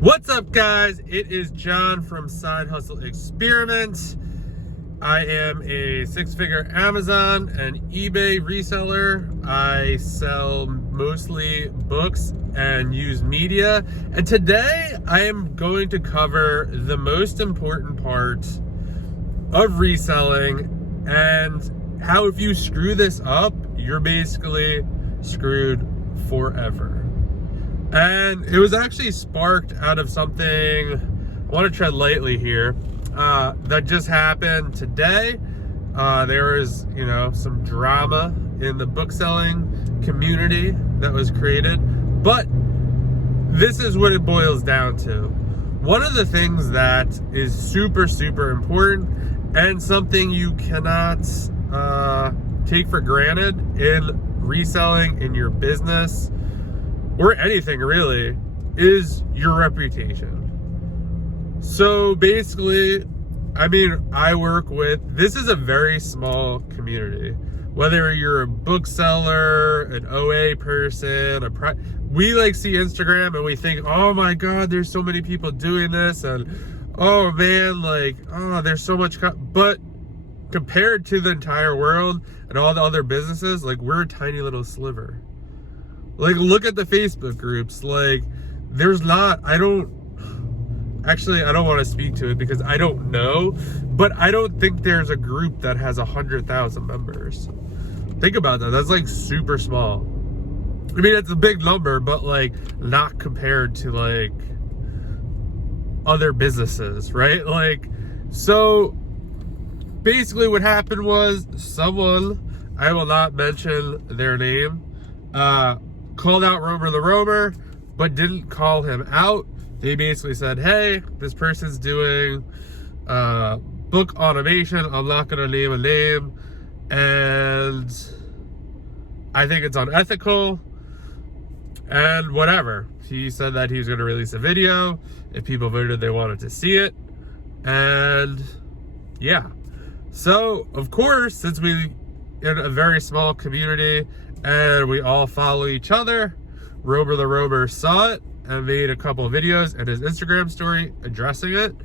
What's up, guys? It is John from Side Hustle Experiment. I am a six-figure Amazon and eBay reseller. I sell mostly books and used media. And today I am going to cover the most important part of reselling and how if you screw this up, you're basically screwed forever. And it was actually sparked out of something, I want to tread lightly here, that just happened today. There was, some drama in the book selling community that was created. But this is what it boils down to. One of the things that is super, super important and something you cannot take for granted in reselling in your business or anything really, is your reputation. So basically, I work with, this is a very small community. Whether you're a bookseller, an OA person, we see Instagram and we think, oh my God, there's so many people doing this, and oh man, there's so much, but compared to the entire world and all the other businesses, we're a tiny little sliver. Look at the Facebook groups. There's not, I don't want to speak to it because I don't know, but I don't think there's a group that has 100,000 members. Think about that. That's super small. It's a big number, but not compared to other businesses, right? So basically what happened was someone, I will not mention their name, called out Romer the Romer, but didn't call him out. They basically said, hey, this person's doing book automation. I'm not going to name a name. And I think it's unethical and whatever. He said that he was going to release a video if people voted they wanted to see it. And yeah. So, of course, since we in a very small community and we all follow each other, Romer the Romer saw it and made a couple of videos in his Instagram story addressing it.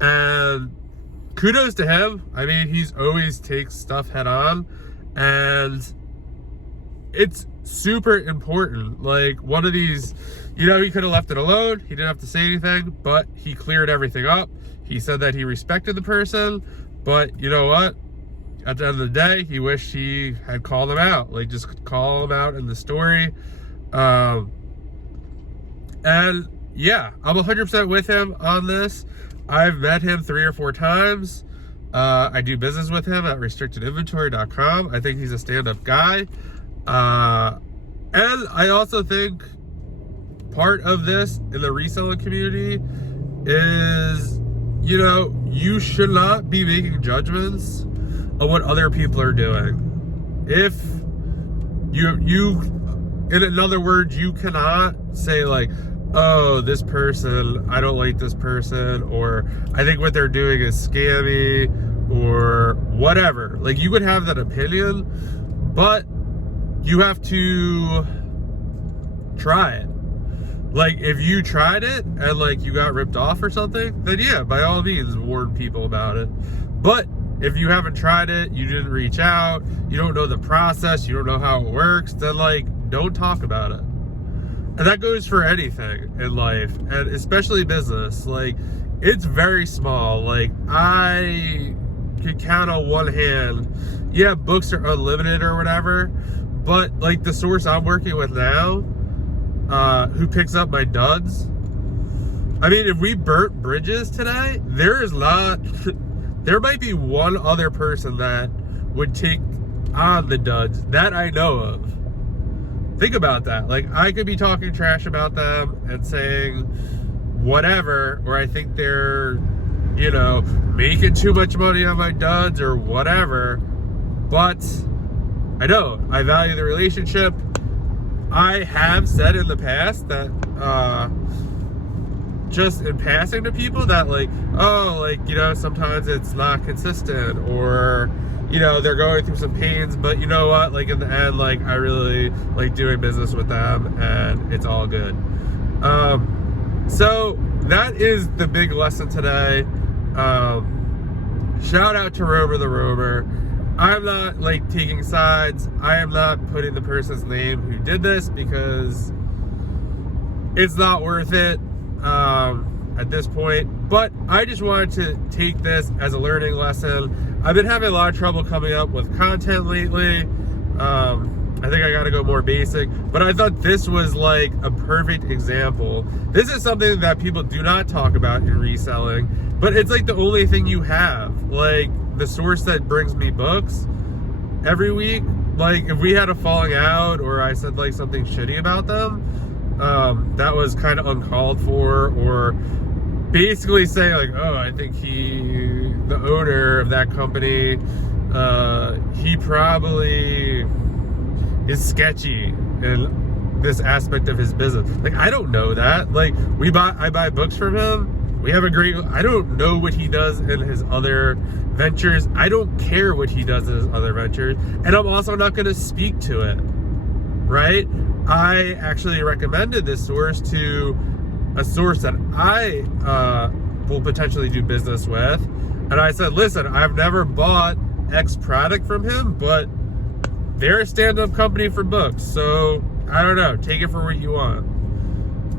And kudos to him. He's always takes stuff head on, and it's super important. One of these, he could have left it alone. He didn't have to say anything, but he cleared everything up. He said that he respected the person, but you know what? At the end of the day, he wished he had called him out. Just call him out in the story. And yeah, I'm 100% with him on this. I've met him 3 or 4 times. I do business with him at restrictedinventory.com. I think he's a stand-up guy. And I also think part of this in the reselling community is, you should not be making judgments of what other people are doing. If in other words, you cannot say oh, this person, I don't like this person, or I think what they're doing is scammy, or whatever. You could have that opinion, but you have to try it. If you tried it and you got ripped off or something, then yeah, by all means warn people about it. But if you haven't tried it, you didn't reach out, you don't know the process, you don't know how it works, then don't talk about it. And that goes for anything in life, and especially business. It's very small. I could count on one hand. Yeah, books are unlimited or whatever, but the source I'm working with now, who picks up my duds, if we burnt bridges today, there might be one other person that would take on the duds that I know of. Think about that. I could be talking trash about them and saying whatever, or I think they're, making too much money on my duds or whatever, but I don't. I value the relationship. I have said in the past that, just in passing to people that sometimes it's not consistent, or they're going through some pains, but you know what, in the end, I really like doing business with them and it's all good. So that is the big lesson today. Shout out to Romer the Romer. I'm not like taking sides. I am not putting the person's name who did this because it's not worth it at this point. But I just wanted to take this as a learning lesson. I've been having a lot of trouble coming up with content lately. I think I got to go more basic, but I thought this was like a perfect example. This is something that people do not talk about in reselling, but it's like the only thing you have. Like the source that brings me books every week, like if we had a falling out or I said like something shitty about them, that was kind of uncalled for, or basically saying like, oh, I think the owner of that company, he probably is sketchy in this aspect of his business. Like, I don't know that. Like, I buy books from him. We have I don't know what he does in his other ventures. I don't care what he does in his other ventures. And I'm also not going to speak to it, right? I actually recommended this source to a source that I will potentially do business with. And I said, listen, I've never bought X product from him, but they're a stand-up company for books, so I don't know, take it for what you want.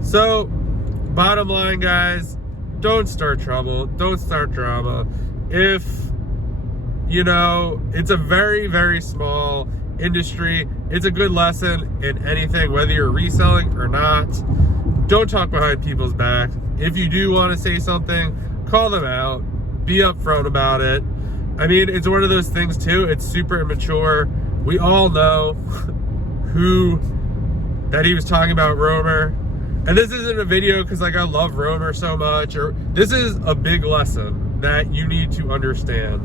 So bottom line, guys, don't start trouble, don't start drama. If it's a very, very small industry, it's a good lesson in anything, whether you're reselling or not. Don't talk behind people's back. If you do want to say something, call them out, be upfront about it. I mean, it's one of those things too, it's super immature. We all know that he was talking about Romer. And this isn't a video because like I love Romer so much, or this is a big lesson that you need to understand.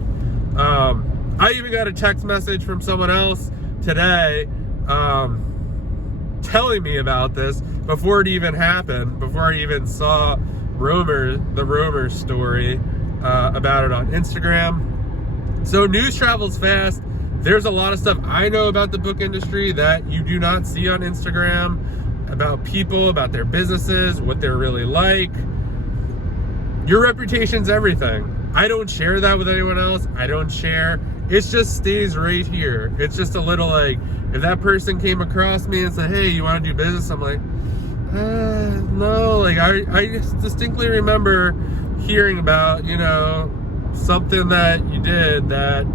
I even got a text message from someone else today telling me about this before it even happened, before I even saw the Romer story about it on Instagram. So news travels fast. There's a lot of stuff I know about the book industry that you do not see on Instagram, about people, about their businesses, what they're really like. Your reputation's everything. I don't share that with anyone else. I don't share. It just stays right here. It's just a little like, if that person came across me and said, hey, you want to do business? I'm like, no. Like I just distinctly remember hearing about, something that you did that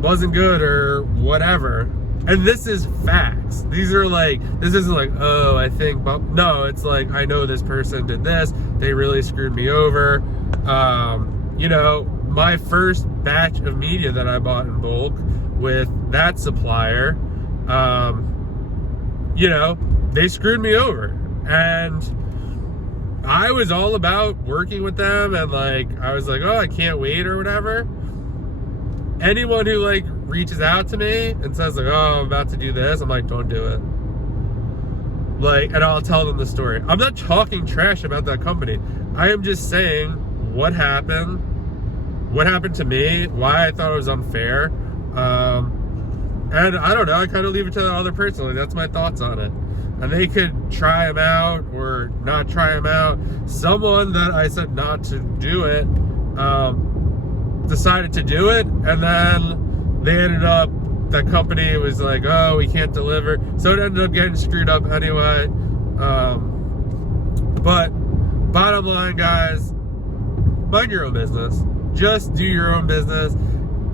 wasn't good or whatever. And this is facts. This isn't like, oh, I think, but no, it's like, I know this person did this, they really screwed me over. My first batch of media that I bought in bulk with that supplier, they screwed me over. And I was all about working with them, and like, I was like, oh, I can't wait or whatever. Anyone who like reaches out to me and says like, oh, I'm about to do this, I'm like, don't do it. Like, and I'll tell them the story. I'm not talking trash about that company. I am just saying what happened to me, why I thought it was unfair. And I don't know, I kind of leave it to the other person. Like, that's my thoughts on it. And they could try them out or not try them out. Someone that I said not to do it, decided to do it, and then they ended up, that company was like, oh, we can't deliver, so it ended up getting screwed up anyway. But bottom line, guys, mind your own business. Just do your own business.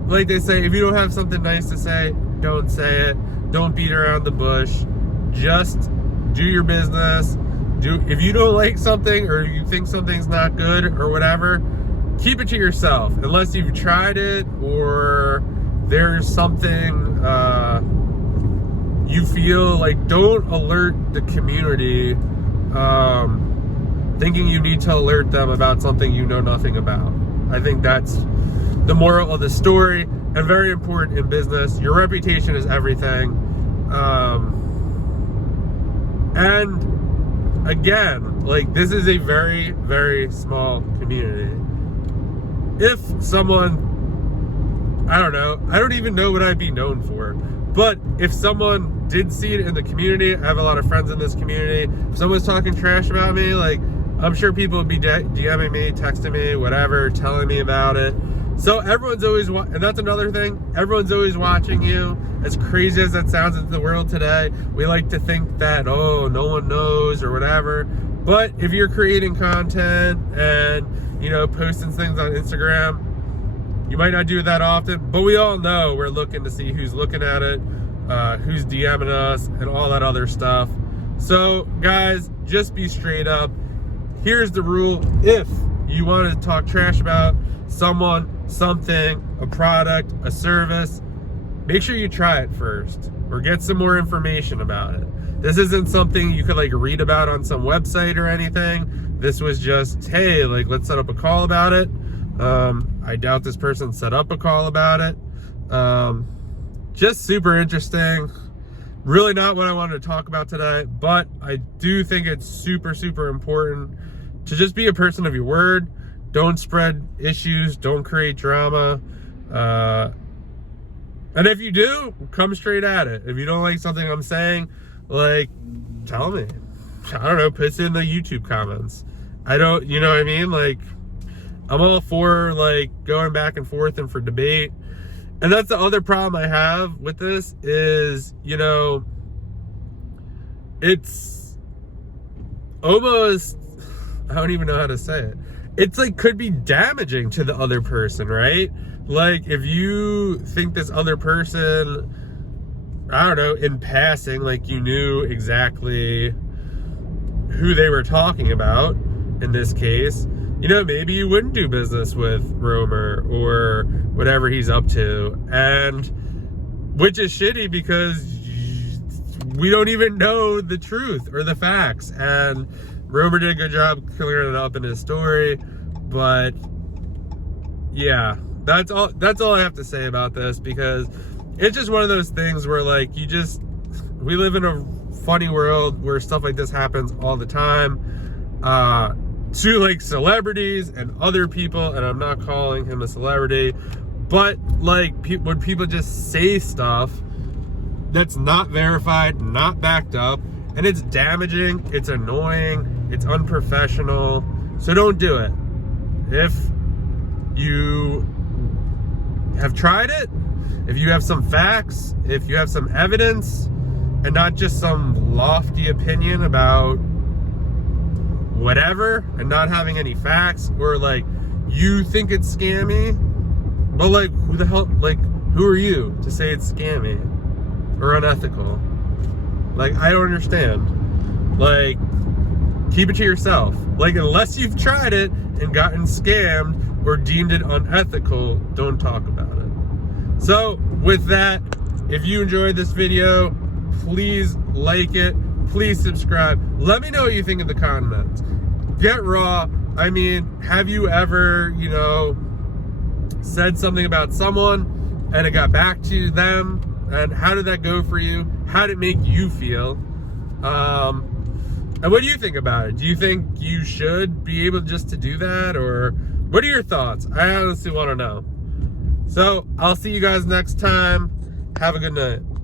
Like they say, if you don't have something nice to say, don't say it. Don't beat around the bush. Just do your business. If you don't like something, or you think something's not good or whatever, keep it to yourself, unless you've tried it or there's something you feel like. Don't alert the community thinking you need to alert them about something you know nothing about. I think that's the moral of the story, and very important in business. Your reputation is everything. And again, like, this is a very, very small community. If someone, I don't even know what I'd be known for, but if someone did see it in the community, I have a lot of friends in this community, if someone's talking trash about me, like, I'm sure people would be DMing me, texting me, whatever, telling me about it. So everyone's always, and that's another thing, everyone's always watching you. As crazy as that sounds in the world today, we like to think that, oh, no one knows or whatever. But if you're creating content and, you know, posting things on Instagram, you might not do it that often, but we all know we're looking to see who's looking at it, who's DMing us, and all that other stuff. So, guys, just be straight up. Here's the rule. If you want to talk trash about someone, something, a product, a service, make sure you try it first or get some more information about it. This isn't something you could like read about on some website or anything. This was just, hey, like, let's set up a call about it. I doubt this person set up a call about it. Just super interesting. Really not what I wanted to talk about today, but I do think it's super, super important to just be a person of your word. Don't spread issues. Don't create drama. And if you do, come straight at it. If you don't like something I'm saying, like, tell me. I don't know, put it in the YouTube comments. I don't, you know what I mean? Like, I'm all for, like, going back and forth and for debate. And that's the other problem I have with this is, you know, it's almost, I don't even know how to say it. It's like could be damaging to the other person, right? Like if you think this other person, I don't know, in passing, like you knew exactly who they were talking about in this case, you know, maybe you wouldn't do business with Romer or whatever he's up to. And which is shitty because we don't even know the truth or the facts. And Romer did a good job clearing it up in his story. But yeah, that's all I have to say about this, because it's just one of those things where like we live in a funny world where stuff like this happens all the time. To like celebrities and other people, and I'm not calling him a celebrity, but like when people just say stuff that's not verified, not backed up, and it's damaging, it's annoying, it's unprofessional. So don't do it. If you have tried it, if you have some facts, if you have some evidence, and not just some lofty opinion about whatever and not having any facts, or like you think it's scammy, but like who the hell, like who are you to say it's scammy or unethical? Like I don't understand. Like keep it to yourself. Like unless you've tried it and gotten scammed or deemed it unethical, don't talk about it. So with that, if you enjoyed this video, please like it. Please subscribe. Let me know what you think in the comments. Get raw. I mean, have you ever, you know, said something about someone and it got back to them? And how did that go for you? How did it make you feel? And what do you think about it? Do you think you should be able just to do that? Or what are your thoughts? I honestly want to know. So I'll see you guys next time. Have a good night.